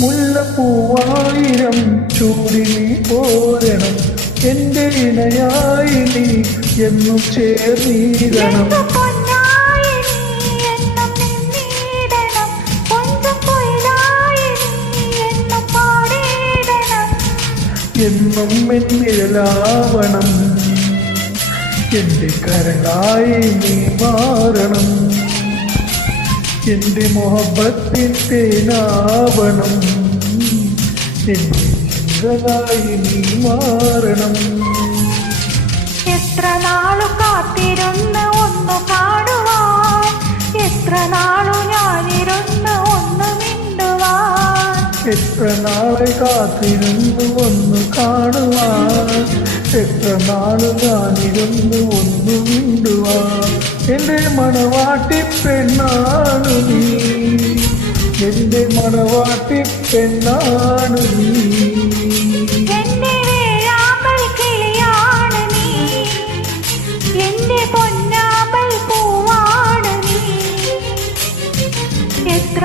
മുല്ലപ്പൂവായിരം ചൂടി നീ പോരണം, എന്റെ ഇണയായി നീ എന്നും ചേർന്നിരണം. എന്നും എന്നിഴലാവണം, എന്റെ കരളായി നീ മാറണം, എന്റെ മൊഹബത്തിൻ തേനാവണം, എന്റെ ചിന്തലായി നീ മാറണം. എത്ര നാളു കാത്തിരുന്ന് ഒന്നു കാണുവാൻ, എത്ര നാളു ഞാനിരുന്ന് ഒന്ന് മിണ്ടുവാൻ, എത്ര നാളെ കാത്തിരുന്നു ഒന്ന് കാണുവാൻ, എത്ര നാള് ഞാനിരുന്നു ഒന്ന് മിണ്ടുവാൻ. എന്റെ മണവാട്ടി പെണ്ണാണു നീ, എന്റെ മണവാട്ടി പെണ്ണാണു നീ, എന്റെ വേഴാമ്പൽ കിളിയാണ് നീ, എന്റെ പൊന്നാമ്പൽ പൂവാണ് നീ. എത്ര